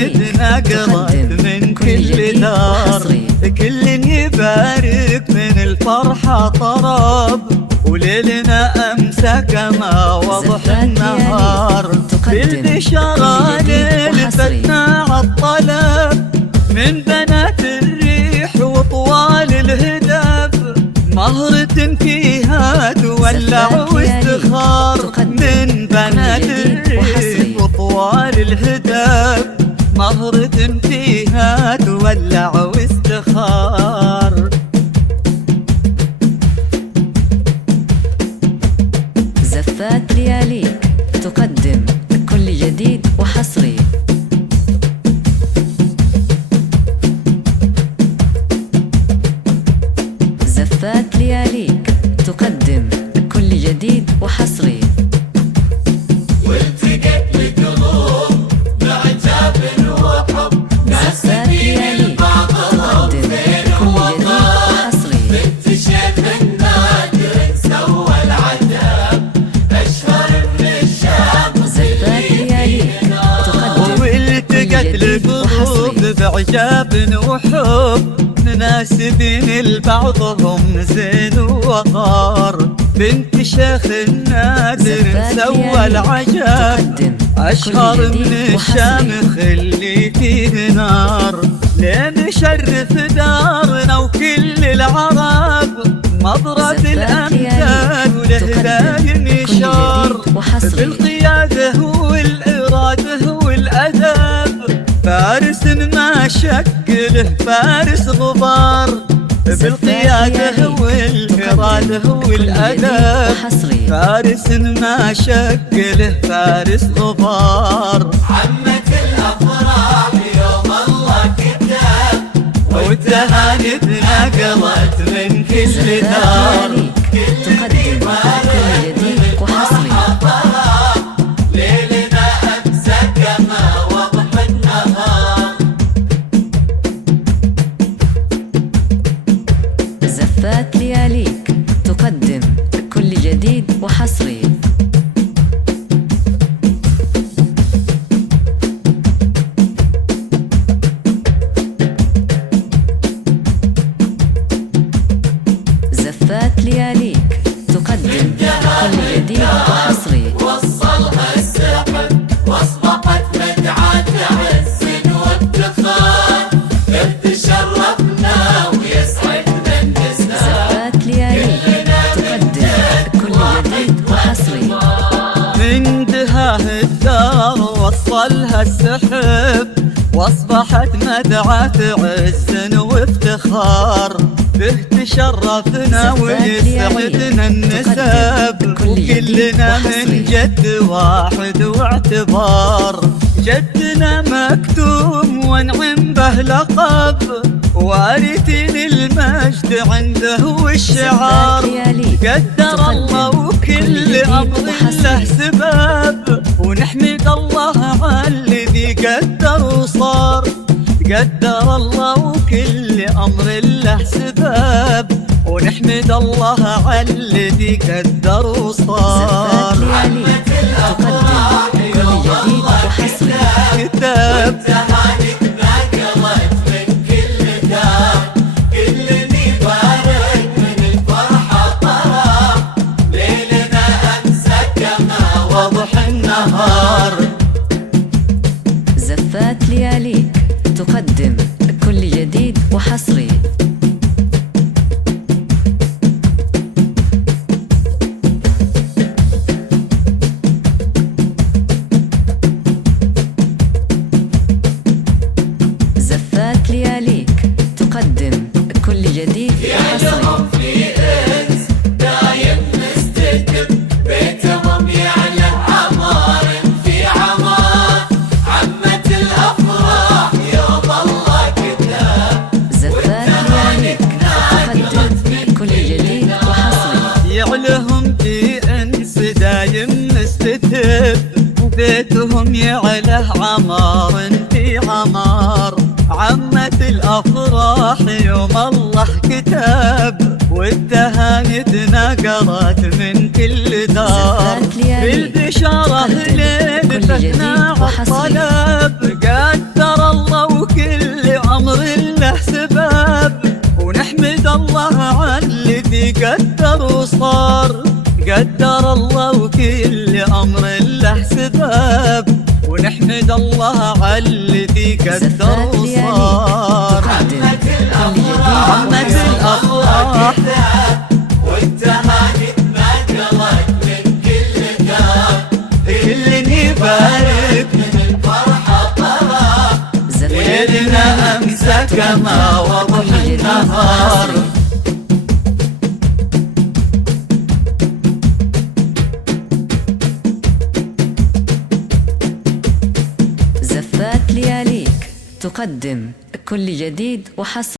تهانيتنا قرت من كل دار، كل يبارك من الفرحة طرب، وليلنا أمسى كما وضح النهار. بالبشارة للفتنا عالطلب من بنات الريح وطوال الهدب، مهرة فيها تولع واستخار من بنات الريح وطوال الهدب، مهرة فيها تولع واستخار. زفات لياليك تقدم كل جديد وحصري. زفات لياليك تقدم كل جديد وحصري. والتقت القلوب بعتاب وحب، زفات لياليك تقدم كل جديد وحصري. بنت شيخ النادر سوى العذاب، أشهر من الشام. زفات لياليك تقدم والتقت القلوب بعجاب وحب، مناسبين لبعضهم زين ووقار. بنت شيخ النادر سوى العجاب، أشهر من الشام خلي فيه نار. ليه نشرف دارنا وكل العرب، مضرب الأمثال والهدايا نشار. بالقيادة والإرادة والأدب، فارس ما شكله فارس غبار. بالقيادة والإرادة والأدب، فارس ما شكله فارس غبار. عمت الأفراح يوم الله كتاب، والتهانيتنا قرت من كل دار. تقدم كل جديد وحصري. ليلنا أمسى كما وضح النهار. زفات لياليك تقدم كل جديد وحصري. زفات لياليك تقدم كل جديد وحصري. وصلها السحر واصبحت مدعاة عز وافتخار، تشرفنا ويسعدنا النساء. زفات لياليك تقدم كل جديد وحصري. من دهاه الدار وصلها السحب، واصبحت مدعاة عز وافتخار. به تشرفنا ويسعدنا النسب، وكلنا من جد واحد واعتبار. جدنا مكتوم ونعم به لقب، وارثين المجد عنده والشعار. قدر الله وكل أمر له سبب، ونحمد الله على الذي قدر وصار. قدر الله وكل أمر له سبب، ونحمد الله على الذي قدر وصار. زفات لياليك تقدم كل جديد وحصري. كتاب تهانيتنا قرت من كل دار، كل يبارك من الفرحة طرب. ليلنا أمسى كما وضح النهار. زفات لياليك تقدم كل جديد وحصري. زفات لياليك تقدم كل جديد وحصري. لهم في إنس دايم مستتب، بيتهم يعلى عمار في عمار. عمت الأفراح يوم الله كتاب، زفات لياليك تقدم كل جديد وحصري. يعلهم في انس دايم مستتب، وبيتهم يعله عمار في عمار. عمت الافراح يوم الله كتاب، والتهانيتنا قرت من كل دار. بالبشارة ليل فتنا والطلب، قدر حمد الله على الذي قدر زفات وصار. لياليك تقدم كل جديد عمت الأفراح والتهاني ما قلت من كل دار. كل يبارك من الفرحة طرح ليلنا أمسى كما وضح النهار. زفات لياليك تقدم كل جديد وحصري.